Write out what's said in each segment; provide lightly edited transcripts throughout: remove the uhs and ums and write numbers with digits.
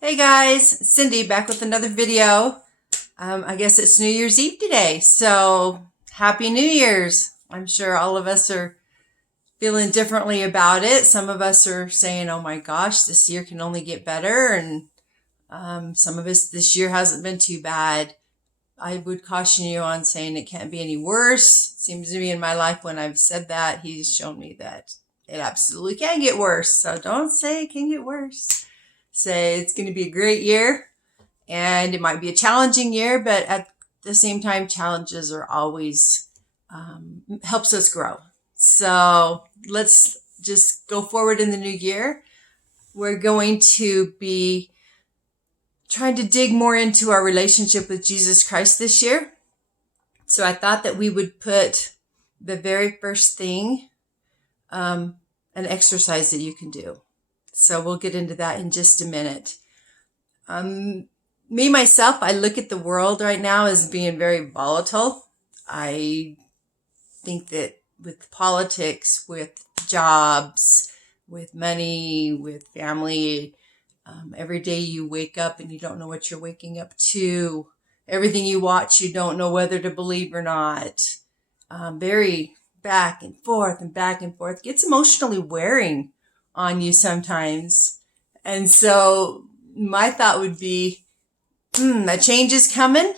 Hey guys, Cindy back with another video. I guess it's New Year's Eve today, so Happy New Year's. I'm sure all of us are feeling differently about it. Some of us are saying, oh my gosh, this year can only get better, and some of us, this year hasn't been too bad. I would caution you on saying it can't be any worse. Seems to me in my life when I've said that, he's shown me that it absolutely can get worse. So don't say it can get worse. Say it's going to be a great year, and it might be a challenging year, but at the same time, challenges are always helps us grow. So let's just go forward in the new year. We're going to be trying to dig more into our relationship with Jesus Christ this year. So I thought that we would put the very first thing, an exercise that you can do. So we'll get into that in just a minute. Me, myself, I look at the world right now as being very volatile. I think that with politics, with jobs, with money, with family, every day you wake up and you don't know what you're waking up to. Everything you watch, you don't know whether to believe or not. Very back and forth and back and forth. Gets emotionally wearing on you sometimes. And so my thought would be, a change is coming.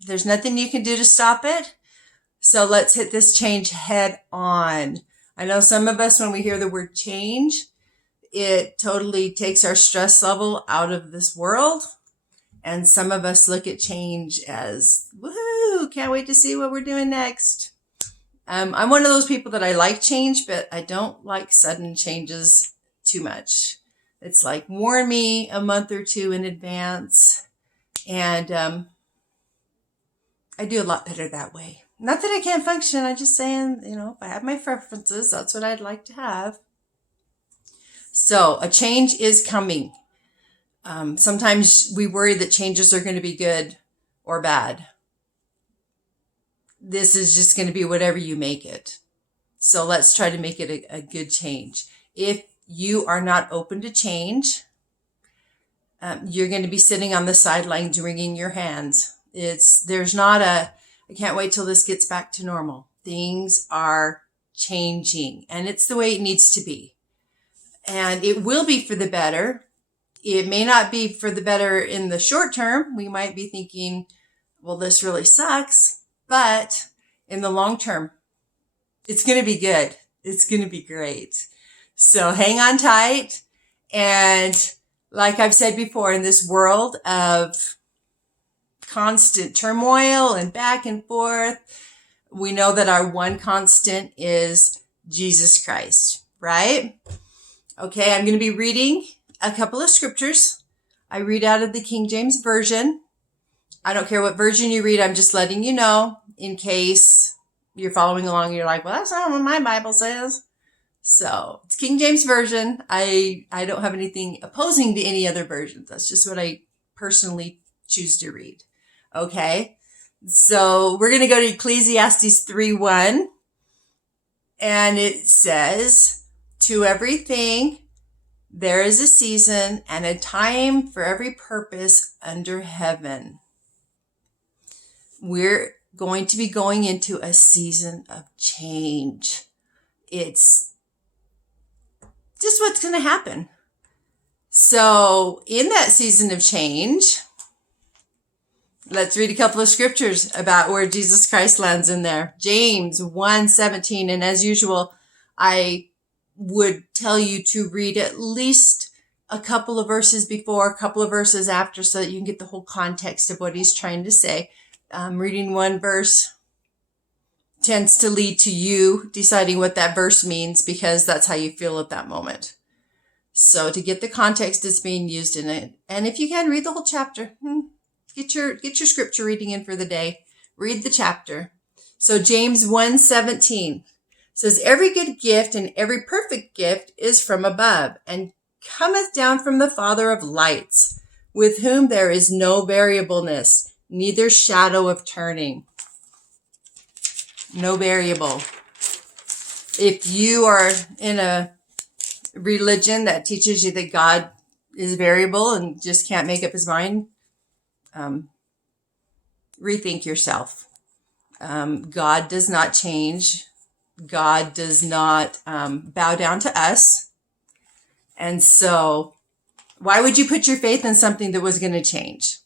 There's nothing you can do to stop it. So let's hit this change head on. I know some of us, when we hear the word change, it totally takes our stress level out of this world. And some of us look at change as, woohoo, can't wait to see what we're doing next. I'm one of those people that I like change, but I don't like sudden changes too much. It's like warn me a month or two in advance. And I do a lot better that way. Not that I can't function. I'm just saying, if I have my preferences, that's what I'd like to have. So a change is coming. Sometimes we worry that changes are going to be good or bad. This is just going to be whatever you make it. So let's try to make it a good change. If you are not open to change, you're going to be sitting on the sidelines wringing your hands. There's not I can't wait till this gets back to normal. Things are changing, and it's the way it needs to be. And it will be for the better. It may not be for the better in the short term. We might be thinking, well, this really sucks. But in the long term, it's going to be good. It's going to be great. So hang on tight. And like I've said before, in this world of constant turmoil and back and forth, we know that our one constant is Jesus Christ, right? Okay, I'm going to be reading a couple of scriptures. I read out of the King James Version. I don't care what version you read. I'm just letting you know in case you're following along and you're like, well, that's not what my Bible says. So it's King James Version. I don't have anything opposing to any other versions. That's just what I personally choose to read. Okay. So we're going to go to Ecclesiastes 3:1. And it says, to everything there is a season and a time for every purpose under heaven. We're going to be going into a season of change. It's just what's going to happen. So in that season of change, let's read a couple of scriptures about where Jesus Christ lands in there. James 1:17. And as usual, I would tell you to read at least a couple of verses before, a couple of verses after, so that you can get the whole context of what he's trying to say. Reading one verse tends to lead to you deciding what that verse means, because that's how you feel at that moment. So to get the context that's being used in it, and if you can, read the whole chapter. Get your scripture reading in for the day. Read the chapter. So James 1:17 says, every good gift and every perfect gift is from above, and cometh down from the Father of lights, with whom there is no variableness, neither shadow of turning. No variable. If you are in a religion that teaches you that God is variable and just can't make up his mind, rethink yourself. God does not change. God does not bow down to us. And so why would you put your faith in something that was going to change?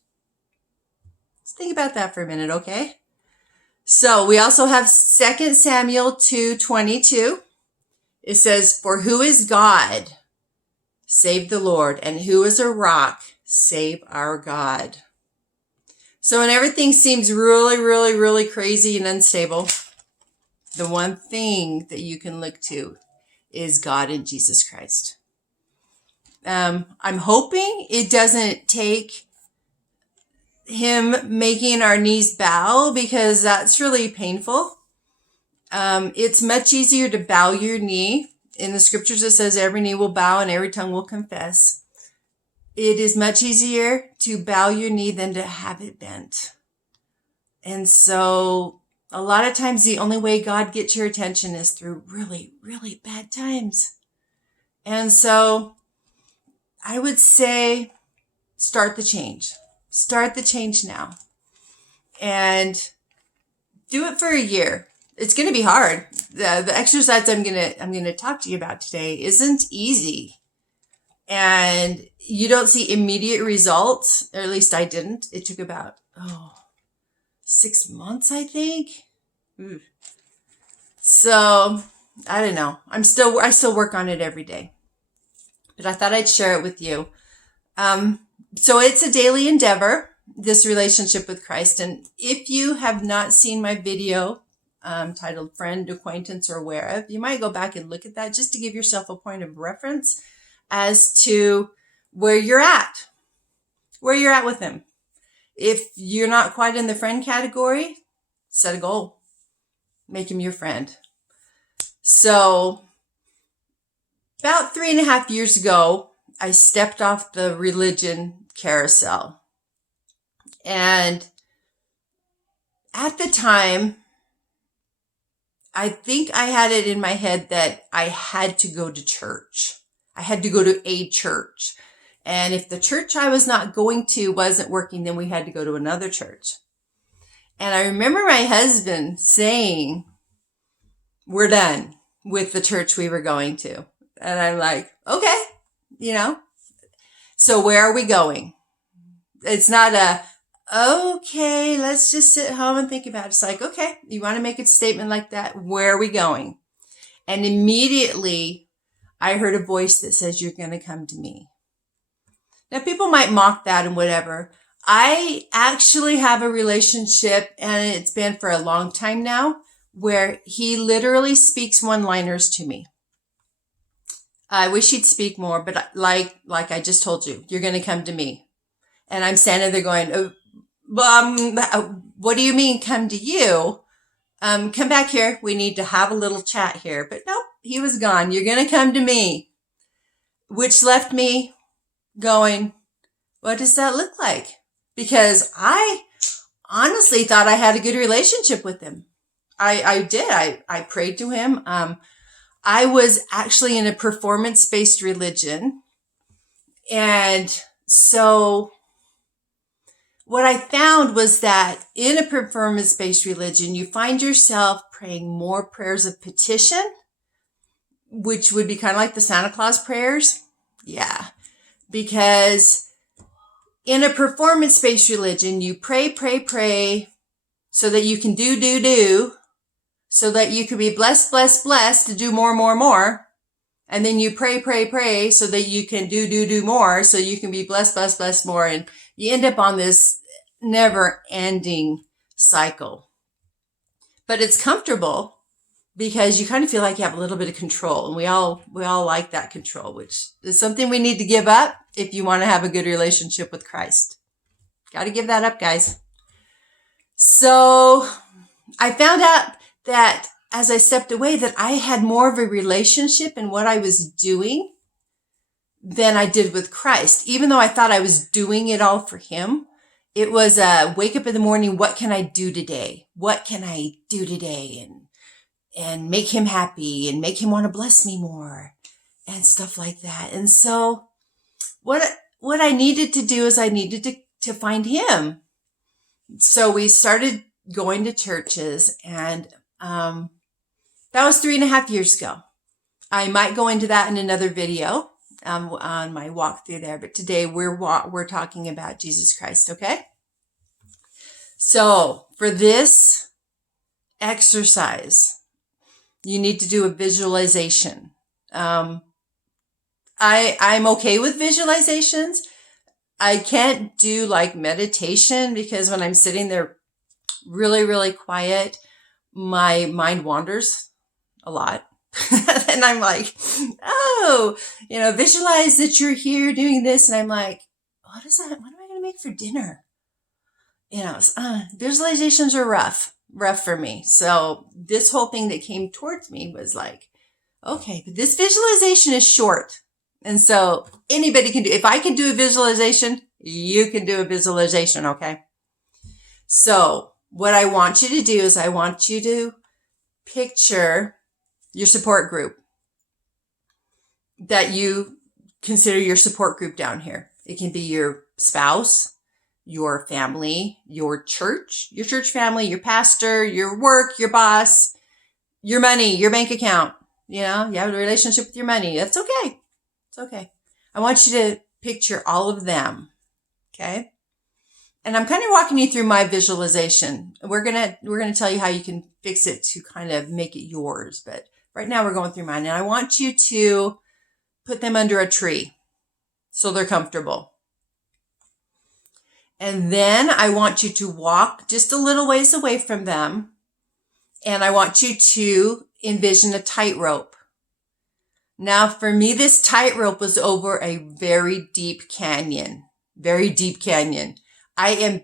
Let's think about that for a minute, okay? So we also have 2 Samuel 2:22. It says, "For who is God, save the Lord, and who is a rock, save our God." So when everything seems really, really, really crazy and unstable, the one thing that you can look to is God and Jesus Christ. I'm hoping it doesn't take him making our knees bow, because that's really painful. It's much easier to bow your knee. In the scriptures, it says every knee will bow and every tongue will confess. It is much easier to bow your knee than to have it bent. And so a lot of times the only way God gets your attention is through really, really bad times. And so I would say start the change. Start the change now. And do it for a year. It's going to be hard. The exercise I'm going to talk to you about today isn't easy. And you don't see immediate results, or at least I didn't. It took about 6 months, I think. So I don't know. I still work on it every day, but I thought I'd share it with you. So it's a daily endeavor, this relationship with Christ. And if you have not seen my video titled Friend, Acquaintance, or Whereof, you might go back and look at that just to give yourself a point of reference as to where you're at with him. If you're not quite in the friend category, set a goal. Make him your friend. So about 3.5 years ago, I stepped off the religion carousel. And at the time, I think I had it in my head that I had to go to church. I had to go to a church. And if the church I was not going to wasn't working, then we had to go to another church. And I remember my husband saying, "We're done with the church we were going to." And I'm like, okay, so where are we going? It's not okay, let's just sit home and think about it. It's like, okay, you want to make a statement like that? Where are we going? And immediately I heard a voice that says, "You're going to come to me." Now, people might mock that and whatever. I actually have a relationship, and it's been for a long time now, where he literally speaks one-liners to me. I wish he'd speak more, but like I just told you, "You're going to come to me." And I'm standing there going, what do you mean come to you? Come back here. We need to have a little chat here. But nope, he was gone. "You're going to come to me," which left me going, what does that look like? Because I honestly thought I had a good relationship with him. I did. I prayed to him. I was actually in a performance-based religion. And so what I found was that in a performance-based religion, you find yourself praying more prayers of petition, which would be kind of like the Santa Claus prayers. Yeah. Because in a performance-based religion, you pray so that you can do, so that you can be blessed to do more. And then you pray so that you can do more, so you can be blessed more. And you end up on this never-ending cycle. But it's comfortable because you kind of feel like you have a little bit of control. And we all like that control, which is something we need to give up if you want to have a good relationship with Christ. Got to give that up, guys. So I found out that as I stepped away, that I had more of a relationship in what I was doing than I did with Christ. Even though I thought I was doing it all for him, it was wake up in the morning, what can I do today? What can I do today? And make him happy and make him want to bless me more and stuff like that. And so what what I needed to do is I needed to find him. So we started going to churches, and that was 3.5 years ago. I might go into that in another video on my walk through there, but today we're talking about Jesus Christ, okay? So for this exercise, you need to do a visualization. I'm okay with visualizations. I can't do like meditation because when I'm sitting there really, really quiet, my mind wanders a lot. And I'm like, oh, visualize that you're here doing this. And I'm like, what is that? What am I going to make for dinner? Visualizations are rough for me. So this whole thing that came towards me was like, okay, but this visualization is short. And so anybody can do, if I can do a visualization, you can do a visualization. Okay. So what I want you to do is I want you to picture your support group that you consider your support group down here. It can be your spouse, your family, your church family, your pastor, your work, your boss, your money, your bank account. You have a relationship with your money. That's okay. It's okay. I want you to picture all of them. Okay. And I'm kind of walking you through my visualization. We're going to tell you how you can fix it to kind of make it yours. But right now we're going through mine, and I want you to put them under a tree so they're comfortable. And then I want you to walk just a little ways away from them. And I want you to envision a tightrope. Now, for me, this tightrope was over a very deep canyon. I am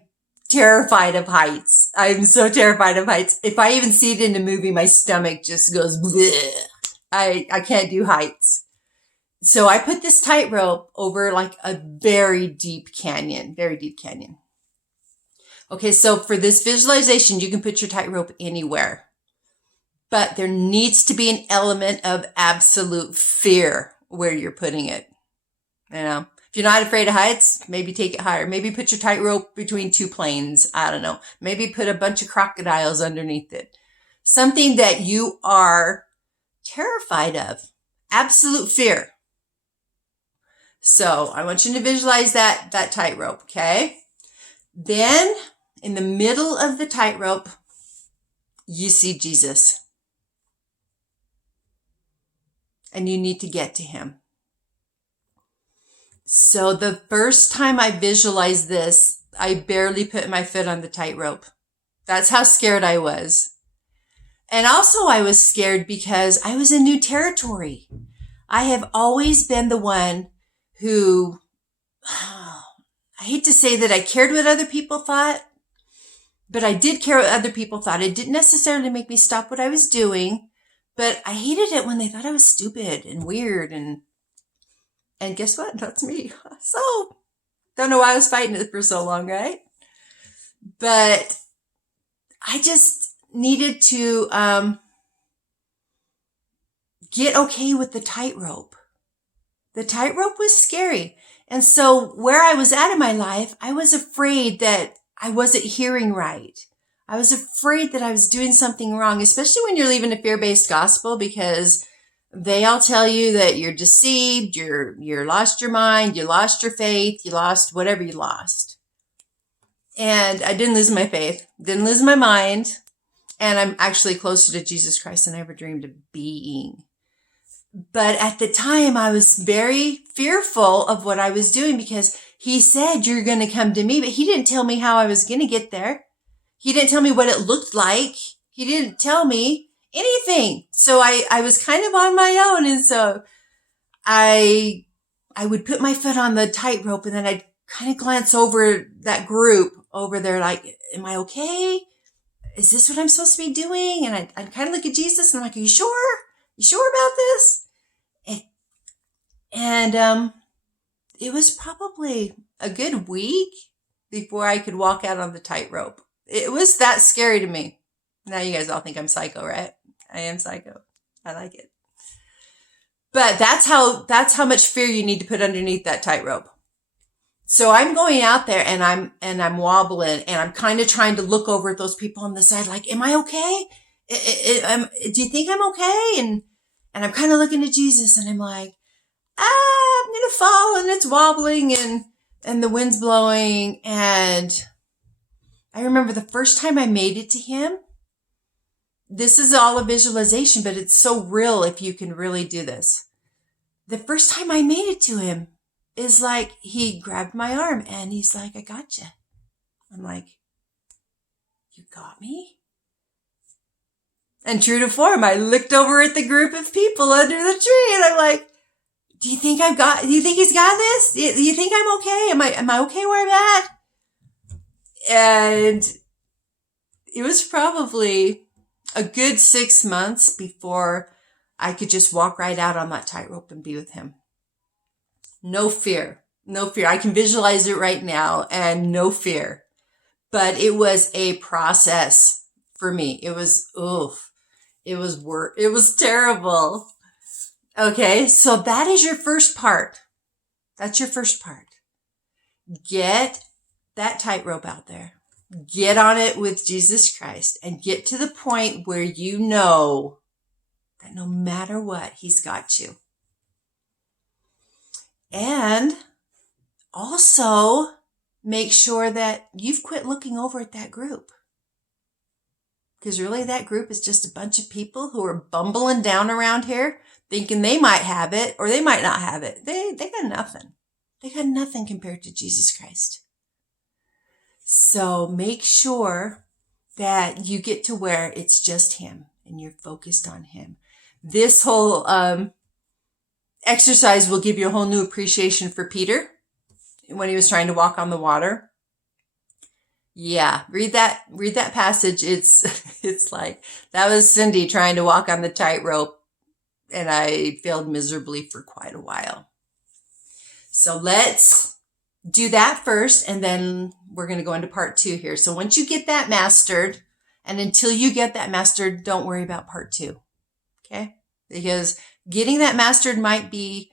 terrified of heights. I'm so terrified of heights. If I even see it in a movie, my stomach just goes bleh. I can't do heights. So I put this tightrope over like a very deep canyon. Okay, so for this visualization, you can put your tightrope anywhere. But there needs to be an element of absolute fear where you're putting it. If you're not afraid of heights, maybe take it higher. Maybe put your tightrope between two planes. I don't know. Maybe put a bunch of crocodiles underneath it. Something that you are terrified of. Absolute fear. So I want you to visualize that tightrope, okay? Then in the middle of the tightrope, you see Jesus. And you need to get to him. So the first time I visualized this, I barely put my foot on the tightrope. That's how scared I was. And also I was scared because I was in new territory. I have always been the one who, I hate to say that I cared what other people thought, but I did care what other people thought. It didn't necessarily make me stop what I was doing. But I hated it when they thought I was stupid and weird. And guess what? That's me. So, don't know why I was fighting it for so long, right? But I just needed to get okay with the tightrope. The tightrope was scary. And so where I was at in my life, I was afraid that I wasn't hearing right. I was afraid that I was doing something wrong, especially when you're leaving a fear-based gospel, because they all tell you that you're deceived, you're lost your mind, you lost your faith, you lost whatever you lost. And I didn't lose my faith, didn't lose my mind, and I'm actually closer to Jesus Christ than I ever dreamed of being. But at the time, I was very fearful of what I was doing because he said, you're going to come to me, but he didn't tell me how I was going to get there. He didn't tell me what it looked like. He didn't tell me anything. So I was kind of on my own. And so I would put my foot on the tightrope and then I'd kind of glance over that group over there like, am I okay? Is this what I'm supposed to be doing? And I'd kind of look at Jesus and I'm like, are you sure? You sure about this? And it was probably a good week before I could walk out on the tightrope. It was that scary to me. Now you guys all think I'm psycho, right? I am psycho. I like it. But that's how much fear you need to put underneath that tightrope. So I'm going out there and I'm wobbling and I'm kind of trying to look over at those people on the side, like, am I okay? Do you think I'm okay? And I'm kind of looking at Jesus and I'm like, I'm going to fall, and it's wobbling and the wind's blowing. And I remember the first time I made it to him. This is all a visualization, but it's so real if you can really do this. The first time I made it to him is like he grabbed my arm and he's like, I got you. I'm like, you got me? And true to form, I looked over at the group of people under the tree and I'm like, do you think he's got this? Do you think I'm okay? Am I okay where I'm at? And it was probably a good 6 months before I could just walk right out on that tightrope and be with him. No fear. I can visualize it right now, and no fear. But it was a process for me. It was, it was terrible. Okay, so that is your first part. That's your first part. Get that tightrope out there. Get on it with Jesus Christ and get to the point where you know that no matter what, he's got you. And also make sure that you've quit looking over at that group. Because really that group is just a bunch of people who are bumbling down around here thinking they might have it or they might not have it. They got nothing. They got nothing compared to Jesus Christ. So make sure that you get to where it's just him and you're focused on him. This whole exercise will give you a whole new appreciation for Peter when he was trying to walk on the water. Yeah, read that passage. It's like, that was Cindy trying to walk on the tightrope, and I failed miserably for quite a while. So let's do that first, and then we're going to go into part 2 here. So once you get that mastered, and until you get that mastered, don't worry about part 2. Okay? Because getting that mastered might be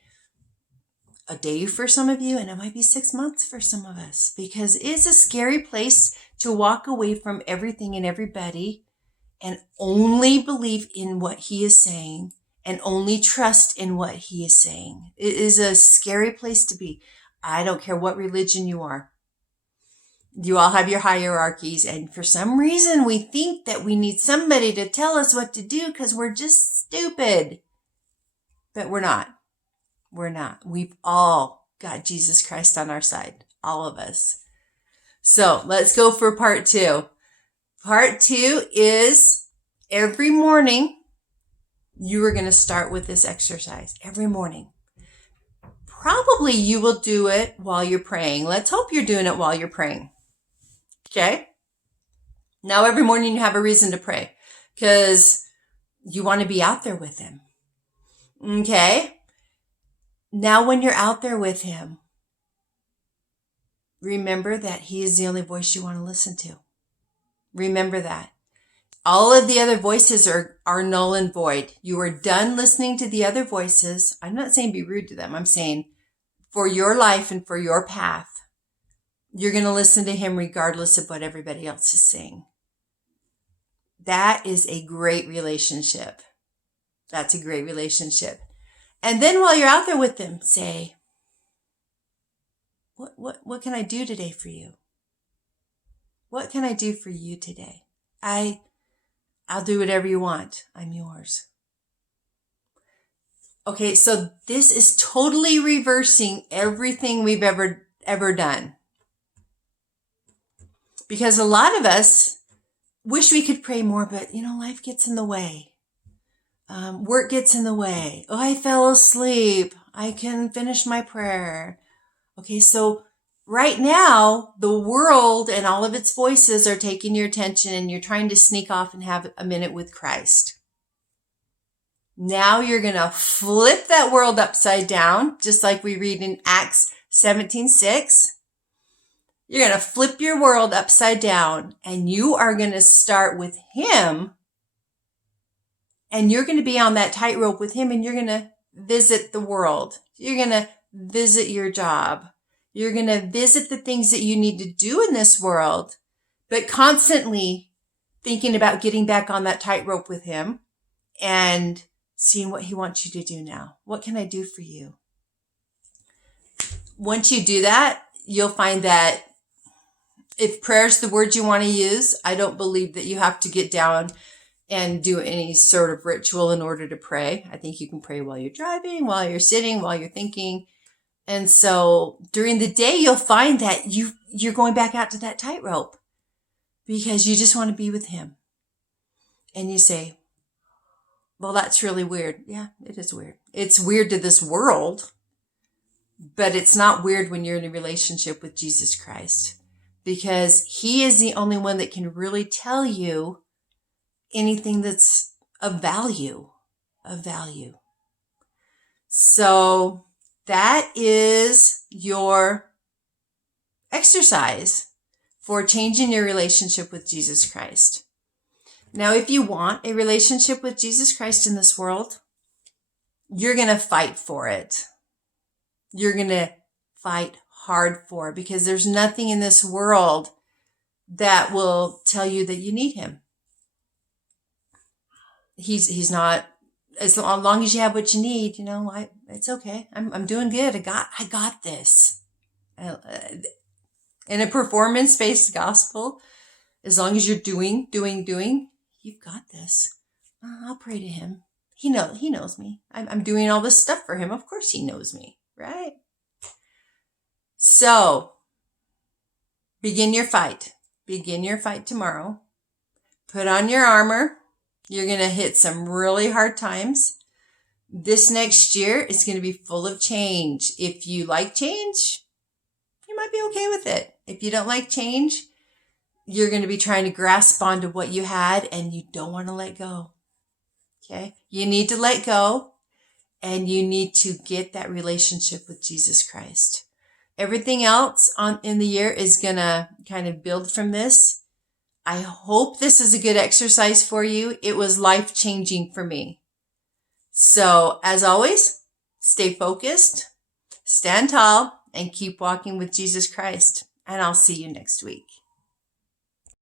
a day for some of you, and it might be 6 months for some of us, because it's a scary place to walk away from everything and everybody and only believe in what he is saying and only trust in what he is saying. It is a scary place to be. I don't care what religion you are. You all have your hierarchies, and for some reason we think that we need somebody to tell us what to do because we're just stupid. But we're not. We're not. We've all got Jesus Christ on our side. All of us. So let's go for part 2. Part 2 is every morning you are going to start with this exercise. Every morning. Probably you will do it while you're praying. Let's hope you're doing it while you're praying. Okay? Now every morning you have a reason to pray because you want to be out there with him. Okay? Now when you're out there with him, remember that he is the only voice you want to listen to. Remember that. All of the other voices are null and void. You are done listening to the other voices. I'm not saying be rude to them. I'm saying for your life and for your path, you're going to listen to him regardless of what everybody else is saying. That is a great relationship. That's a great relationship. And then while you're out there with them, say, what can I do today for you? What can I do for you today? I'll do whatever you want. I'm yours. Okay, so this is totally reversing everything we've ever done. Because a lot of us wish we could pray more, but life gets in the way. Work gets in the way. Oh, I fell asleep. I can finish my prayer. Okay, so right now, the world and all of its voices are taking your attention and you're trying to sneak off and have a minute with Christ. Now you're going to flip that world upside down, just like we read in Acts 17:6. You're going to flip your world upside down and you are going to start with him. And you're going to be on that tightrope with him and you're going to visit the world. You're going to visit your job. You're going to visit the things that you need to do in this world, but constantly thinking about getting back on that tightrope with him and seeing what he wants you to do now. What can I do for you? Once you do that, you'll find that if prayer is the word you want to use, I don't believe that you have to get down and do any sort of ritual in order to pray. I think you can pray while you're driving, while you're sitting, while you're thinking. And so during the day, you'll find that you're going back out to that tightrope because you just want to be with him. And you say, well, that's really weird. Yeah, it is weird. It's weird to this world, but it's not weird when you're in a relationship with Jesus Christ, because he is the only one that can really tell you anything that's of value. So that is your exercise for changing your relationship with Jesus Christ. Now, if you want a relationship with Jesus Christ in this world, you're going to fight for it. You're going to fight hard for it, because there's nothing in this world that will tell you that you need him. He's not, as long as you have what you need, it's okay. I'm doing good. I got this. In a performance-based gospel, as long as you're doing, you've got this. I'll pray to him. He knows me. I'm doing all this stuff for him. Of course he knows me, right? So, begin your fight. Begin your fight tomorrow. Put on your armor. You're going to hit some really hard times. This next year is going to be full of change. If you like change, you might be okay with it. If you don't like change, you're going to be trying to grasp onto what you had and you don't want to let go. Okay? You need to let go, and you need to get that relationship with Jesus Christ. Everything else in the year is going to kind of build from this. I hope this is a good exercise for you. It was life-changing for me. So, as always, stay focused, stand tall, and keep walking with Jesus Christ. And I'll see you next week.